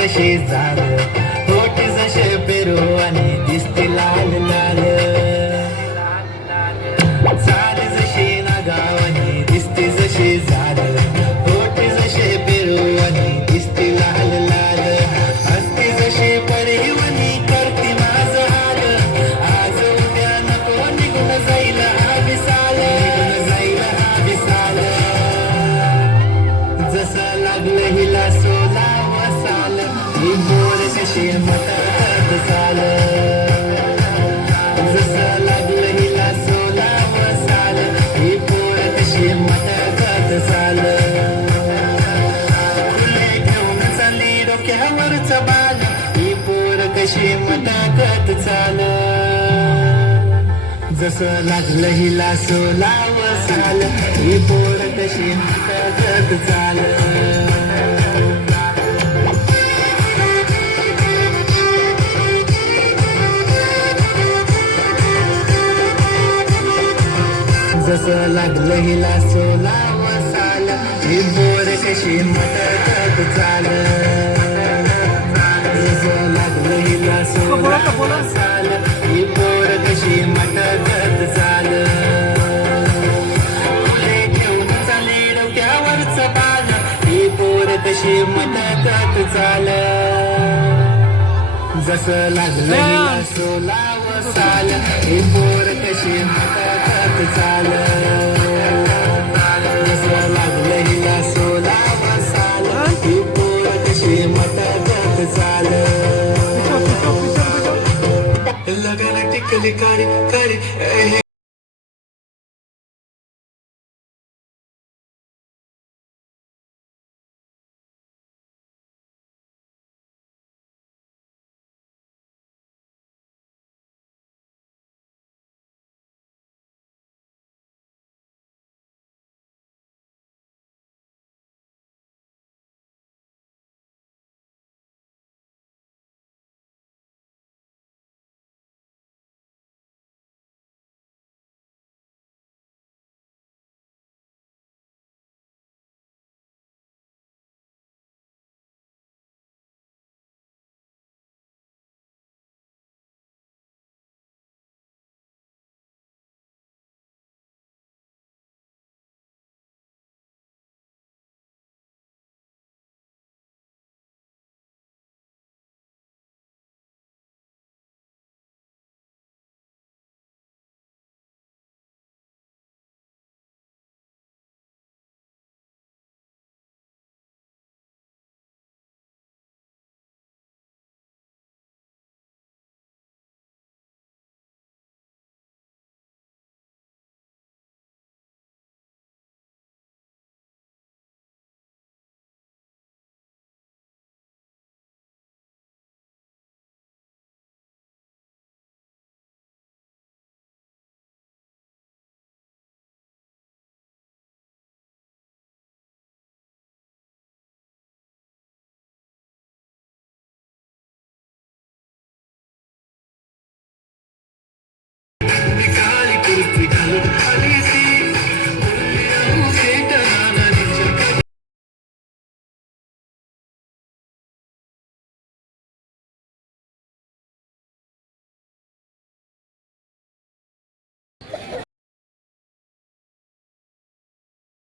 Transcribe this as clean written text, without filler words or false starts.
जशी झाड, होठ जसे पेरू आणि दिसते लाल लाल, चाल जशी नागावानी दिसते जशी झाड, होठ जसे पेरू आणि दिसते लाल लाल, हसते जशी परीवानी करते माझं हाल, आज उद्या नको निघून जाईल हा विसाल, जाईल हा विसाल, जसं लागलं हिला सोला वसाल, ही बोर कशी मतात चाल, जसं लागलं हिला सोला वसाल, ही बोर कशी मतात चाल, फुले घेऊन चालली डोक्यावरच बाल, ही पोर कशी मताकत चाल, जसं लागलं हिला सोला वसाल, ही पोर कशी मताकत चाल. जसं लागलं हिला सोला वसाल, ही बोर कशी मटकत चाल, जसं लागलं हिला सोला वसाल, ही बोर कशी मटकत चाल, फुले घेऊन चाले डोक्यावरच बाल, ही बोर कशी मटकत चाल, जसं लागलं हिला सोला वसाल, ही बोर कशी मटकत चाल, जसं लागलं हिला सोला वसाल, ही बोर कशी मटकत चाल, लगन टिकली काळी काळी